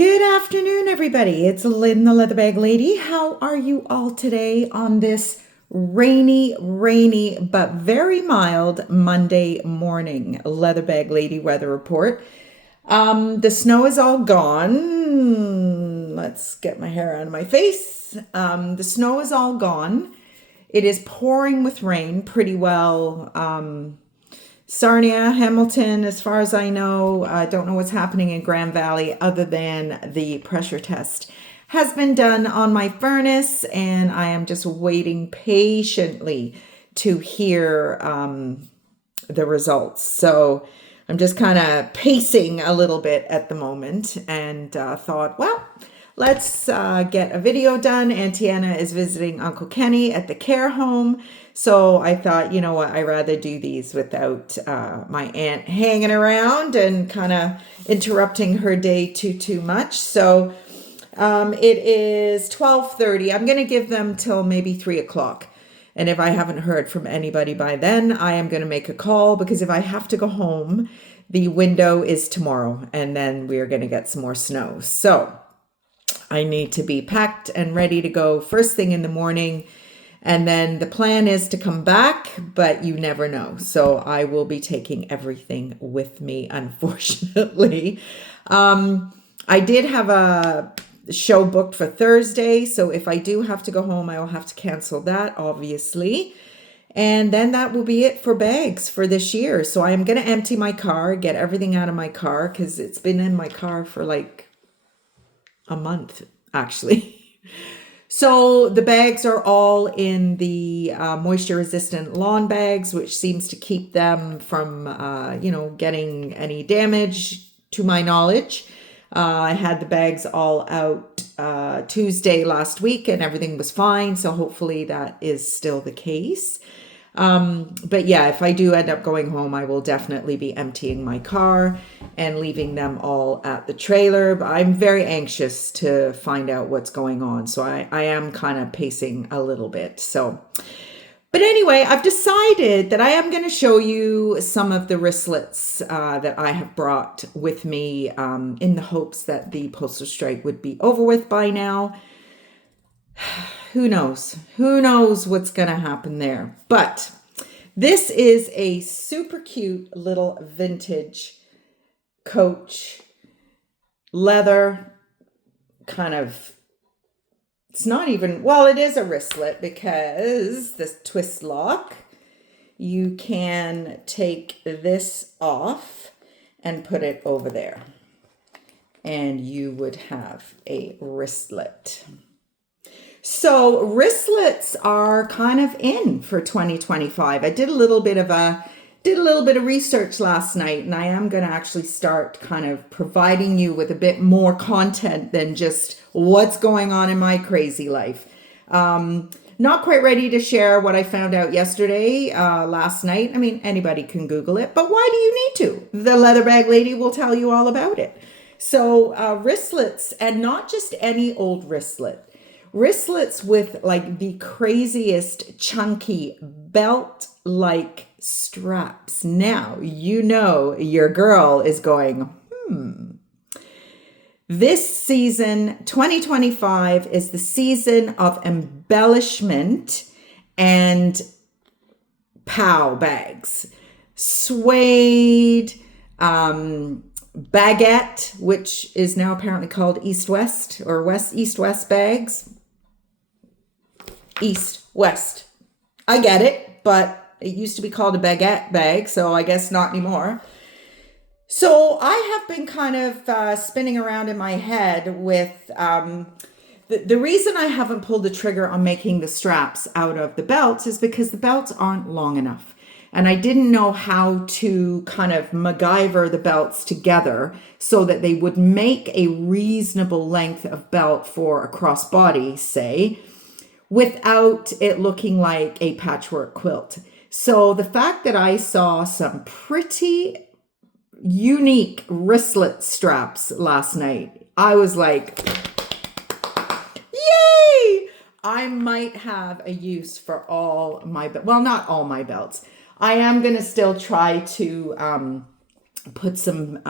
Good afternoon, everybody. It's Lynn, the Leather Bag Lady. How are you all today on this rainy, but very mild Monday morning? Leather Bag Lady weather report. The snow is all gone. Let's get my hair out of my face. The snow is all gone. It is pouring with rain pretty well. Sarnia, Hamilton, as far as I know, I don't know what's happening in Grand Valley other than the pressure test has been done on my furnace, and I am just waiting patiently to hear the results. So I'm just kind of pacing a little bit at the moment and thought, well, let's get a video done. Auntie Anna is visiting Uncle Kenny at the care home. So I thought, you know what, I'd rather do these without my aunt hanging around and kind of interrupting her day too much. So it is 12:30. I'm going to give them till maybe 3 o'clock. And if I haven't heard from anybody by then, I am going to make a call, because if I have to go home, the window is tomorrow, and then we are going to get some more snow. So I need to be packed and ready to go first thing in the morning. And then the plan is to come back, but you never know. So I will be taking everything with me, unfortunately. I did have a show booked for Thursday. So if I do have to go home, I will have to cancel that, obviously. And then that will be it for bags for this year. So I am going to empty my car, get everything out of my car, because it's been in my car for like a month, actually. So the bags are all in the moisture resistant lawn bags, which seems to keep them from, getting any damage to my knowledge. I had the bags all out Tuesday last week and everything was fine. So hopefully that is still the case. But yeah, if I do end up going home, I will definitely be emptying my car and leaving them all at the trailer. But I'm very anxious to find out what's going on. So I am kind of pacing a little bit. But anyway, I've decided that I am going to show you some of the wristlets that I have brought with me in the hopes that the postal strike would be over with by now. Who knows? Who knows what's going to happen there? But this is a super cute little vintage Coach leather kind of, it's not even, well, it is a wristlet, because this twist lock, you can take this off and put it over there, and you would have a wristlet. So wristlets are kind of in for 2025. I did a little bit of research last night, and I am going to actually start kind of providing you with a bit more content than just what's going on in my crazy life. Not quite ready to share what I found out yesterday, last night. I mean, anybody can Google it, but why do you need to? The Leather Bag Lady will tell you all about it. So wristlets, and not just any old wristlet. Wristlets with like the craziest chunky belt-like straps. Now, you know your girl is going, This season, 2025, is the season of embellishment and POW bags. Suede, baguette, which is now apparently called East-West or East-West bags. East-West. I get it, but it used to be called a baguette bag, so I guess not anymore. So I have been kind of spinning around in my head with the reason I haven't pulled the trigger on making the straps out of the belts is because the belts aren't long enough. And I didn't know how to kind of MacGyver the belts together so that they would make a reasonable length of belt for a crossbody, say, without it looking like a patchwork quilt. So the fact that I saw some pretty unique wristlet straps last night, I was like, yay! I might have a use for all my, well, not all my belts. I am going to still try to put some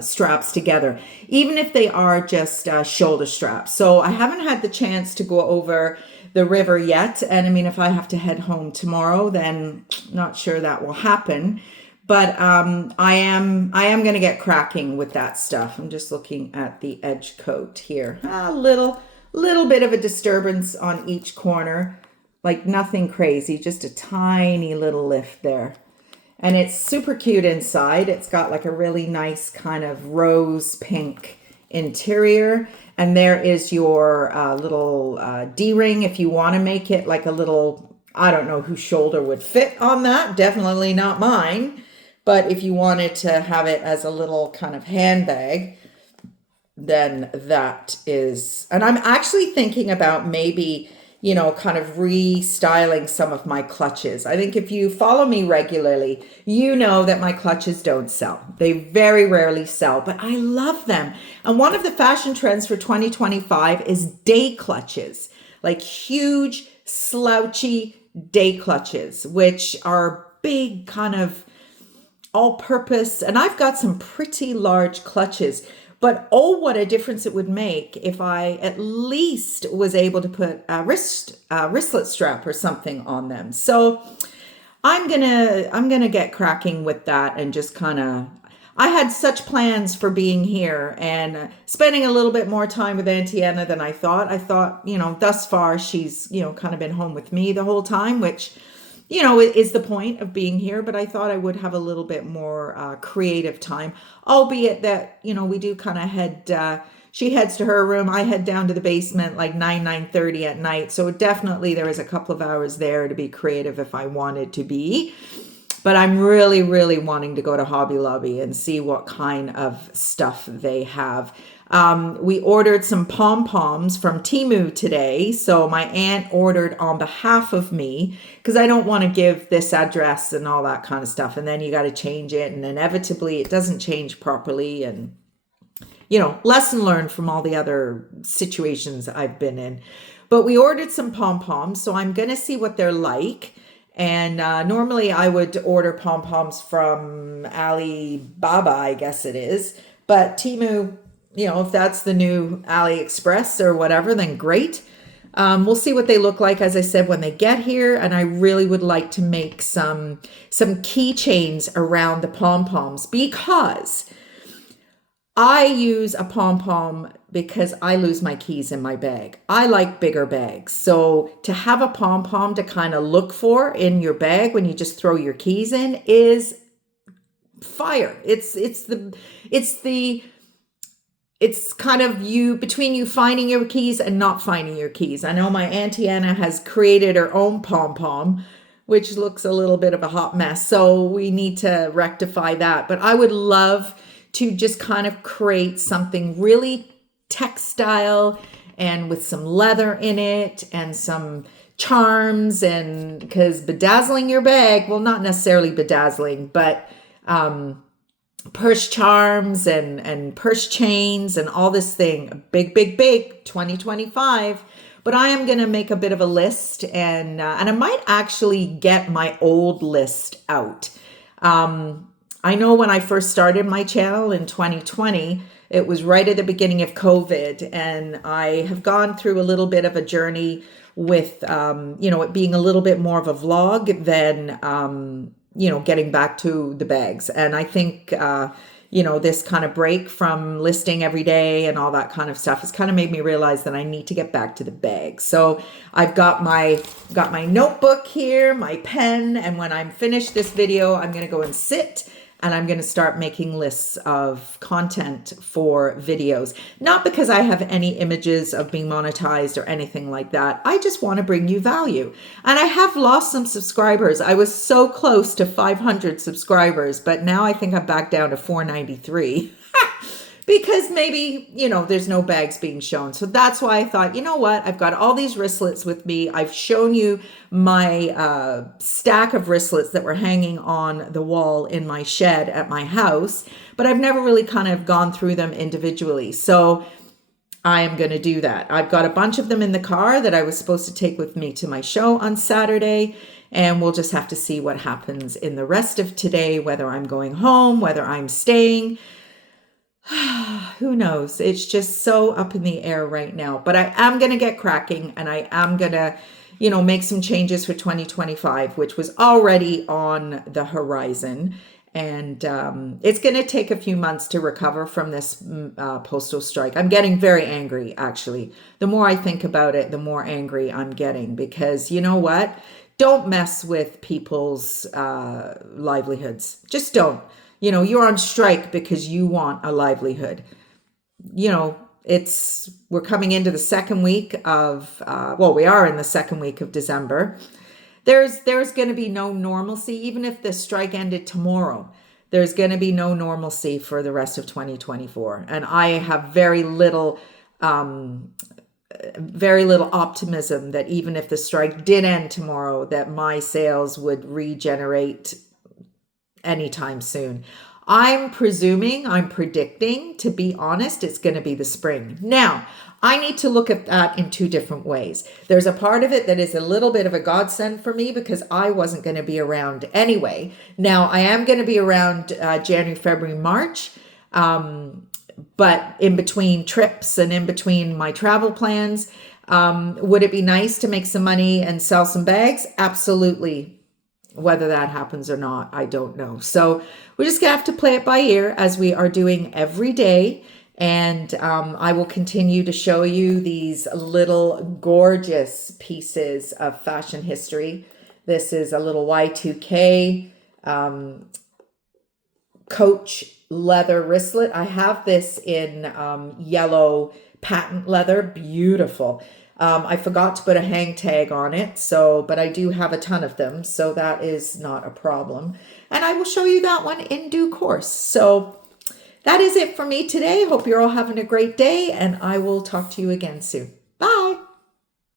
straps together, even if they are just shoulder straps. So I haven't had the chance to go over the river yet. And I mean, if I have to head home tomorrow, then not sure that will happen. But I am going to get cracking with that stuff. I'm just looking at the edge coat here. A little bit of a disturbance on each corner, like nothing crazy, just a tiny little lift there. And it's super cute inside. It's got like a really nice kind of rose pink interior. And there is your little D-ring if you want to make it like a little, I don't know whose shoulder would fit on that. Definitely not mine. But if you wanted to have it as a little kind of handbag, then that is, and I'm actually thinking about maybe, you know, kind of restyling some of my clutches. I think if you follow me regularly, you know that my clutches don't sell. They very rarely sell, but I love them. And one of the fashion trends for 2025 is day clutches, like huge, slouchy day clutches, which are big kind of all-purpose. And I've got some pretty large clutches. But oh, what a difference it would make if I at least was able to put a wristlet strap or something on them. So I'm gonna get cracking with that and just kind of. I had such plans for being here and spending a little bit more time with Auntie Anna than I thought. I thought, you know, thus far she's, you know, kind of been home with me the whole time, which, you know, is the point of being here. But I thought I would have a little bit more creative time, albeit that, you know, we do kind of head, she heads to her room. I head down to the basement like 9:30 at night. So definitely there is a couple of hours there to be creative if I wanted to be. But I'm really, really wanting to go to Hobby Lobby and see what kind of stuff they have. We ordered some pom-poms from Temu today. So my aunt ordered on behalf of me because I don't want to give this address and all that kind of stuff. And then you got to change it. And inevitably it doesn't change properly. And, you know, lesson learned from all the other situations I've been in. But we ordered some pom-poms. So I'm going to see what they're like. And normally I would order pom-poms from Alibaba, I guess it is. But Temu, you know, if that's the new AliExpress or whatever, then great. We'll see what they look like, as I said, when they get here. And I really would like to make some keychains around the pom-poms because I use a pom-pom because I lose my keys in my bag. I like bigger bags. So to have a pom-pom to kind of look for in your bag when you just throw your keys in is fire. It's kind of you between you finding your keys and not finding your keys. I know my Auntie Anna has created her own pom-pom, which looks a little bit of a hot mess. So we need to rectify that. But I would love to just kind of create something really textile and with some leather in it and some charms, and because bedazzling your bag, well, not necessarily bedazzling, but purse charms and purse chains and all this thing. Big 2025. But I am going to make a bit of a list, and I might actually get my old list out. I know when I first started my channel in 2020, it was right at the beginning of COVID, and I have gone through a little bit of a journey with, you know, it being a little bit more of a vlog than, you know, getting back to the bags. And I think, you know, this kind of break from listing every day and all that kind of stuff has kind of made me realize that I need to get back to the bag. So I've got my notebook here, my pen, and when I'm finished this video, I'm going to go and sit and I'm going to start making lists of content for videos. Not because I have any images of being monetized or anything like that. I just want to bring you value. And I have lost some subscribers. I was so close to 500 subscribers, but now I think I'm back down to 493. Because maybe, you know, there's no bags being shown. So that's why I thought, you know what? I've got all these wristlets with me. I've shown you my stack of wristlets that were hanging on the wall in my shed at my house, but I've never really kind of gone through them individually. So I am going to do that. I've got a bunch of them in the car that I was supposed to take with me to my show on Saturday. And we'll just have to see what happens in the rest of today, whether I'm going home, whether I'm staying. Who knows? It's just so up in the air right now. But I am going to get cracking, and I am going to, make some changes for 2025, which was already on the horizon. And it's going to take a few months to recover from this postal strike. I'm getting very angry, actually. The more I think about it, the more angry I'm getting, because you know what? Don't mess with people's livelihoods. Just don't. You're on strike because you want a livelihood. We're coming into the second week of, we are in the second week of December. There's going to be no normalcy. Even if the strike ended tomorrow, there's going to be no normalcy for the rest of 2024. And I have very little optimism that even if the strike did end tomorrow, that my sales would regenerate anytime soon. I'm predicting, to be honest, it's going to be the spring. Now, I need to look at that in two different ways. There's a part of it that is a little bit of a godsend for me because I wasn't going to be around anyway. Now, I am going to be around January, February, March, but in between trips and in between my travel plans, would it be nice to make some money and sell some bags? Absolutely. Whether that happens or not, I don't know. So we're just going to have to play it by ear as we are doing every day. And I will continue to show you these little gorgeous pieces of fashion history. This is a little Y2K Coach leather wristlet. I have this in yellow patent leather. Beautiful. I forgot to put a hang tag on it, but I do have a ton of them, so that is not a problem. And I will show you that one in due course. So that is it for me today. Hope you're all having a great day, and I will talk to you again soon.